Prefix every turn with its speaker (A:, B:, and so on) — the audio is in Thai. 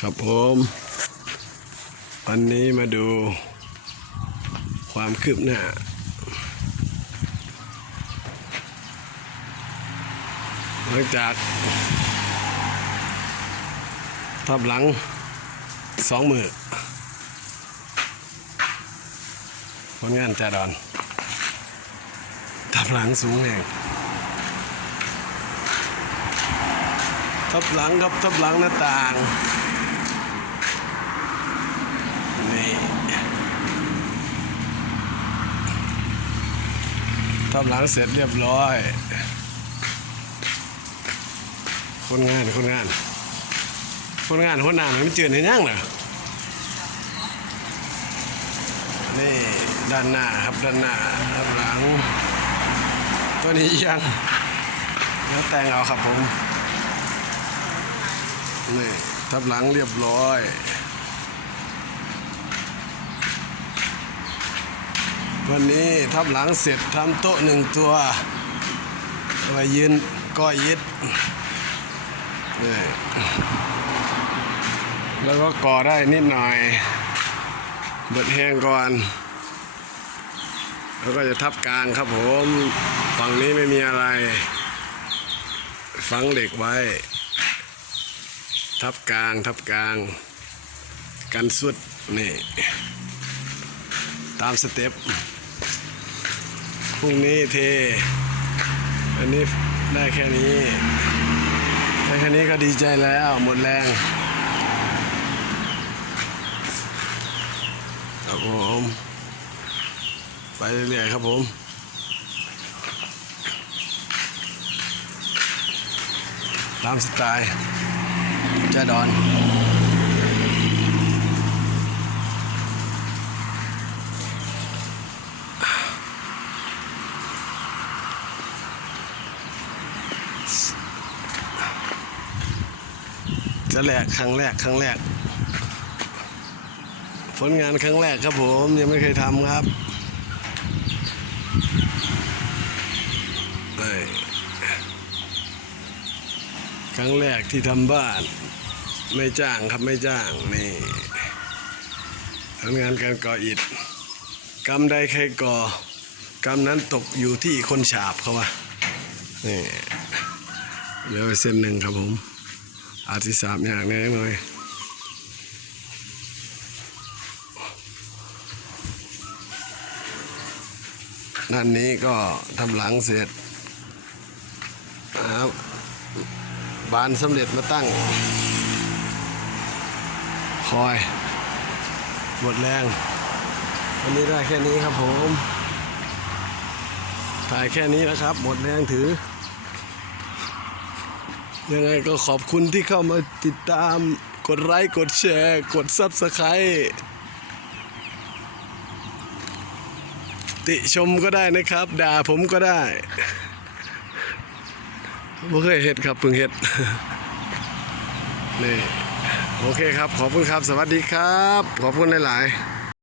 A: ครับผมวันนี้มาดูความคืบหน้า หลังจากทับหลังสองมือผลงานจาดอนทับหลังสูงแห่งทับหลังครับทับหลังหน้าต่าง นี่ ทับหลังเสร็จเรียบร้อย คนงานคนงาน คนงานคนนานมันเจือนเนยังเหรอนี่ด้านหน้าครับด้านหน้าด้านหลัง ตัวนี้ยังแล้วแต่งเอาครับผมนี่ทับหลังเรียบร้อย วันนี้ทับหลังเสร็จทำโต๊ะหนึ่งตัวเอายืนก้อยยึดนี่แล้วก็ก่อได้นิดหน่อย เบิดแห้งก่อน แล้วก็จะทับกลางครับผมฝั่งนี้ไม่มีอะไร ฝังเหล็กไว้ ทับกลางทับกลาง กันสุดนี่ ตามสเต็ป พรุ่งนี้เท อันนี้ได้แค่นี้ได้แค่นี้ก็ดีใจแล้วหมดแรงครับผมไปเรื่อยๆครับผมตามสไตล์จ้าดอน จะแหลกครั้งแรกครั้งแรก ผลงานครั้งแรกครับผมยังไม่เคยทำครับครั้งแรกที่ทำบ้าน ไม่จ้างครับไม่จ้างนี่ผลงานการก่ออิฐกรรมใดใครก่อกรรมนั้นตกอยู่ที่คนฉาบเขาว่านี่เหลือไว้เส้นหนึ่งครับผม อาทิสามอย่างแน่เลยนั่นนี้ก็ทำหลังเสร็จนะครับบานสำเร็จมาตั้ง คอยหมดแรง วันนี้ได้แค่นี้ครับผม ถ่ายแค่นี้นะครับ หมดแรงถือ ยังไงก็ขอบคุณที่เข้ามาติดตามกดไลค์กดแชร์ กดซับสไครต์ติชมก็ได้นะครับ ด่าผมก็ได้ไม่เคยเห็ดครับเพิ่งเห็ดนี่โอเคครับ ขอบคุณครับ สวัสดีครับ ขอบคุณหลาย ๆ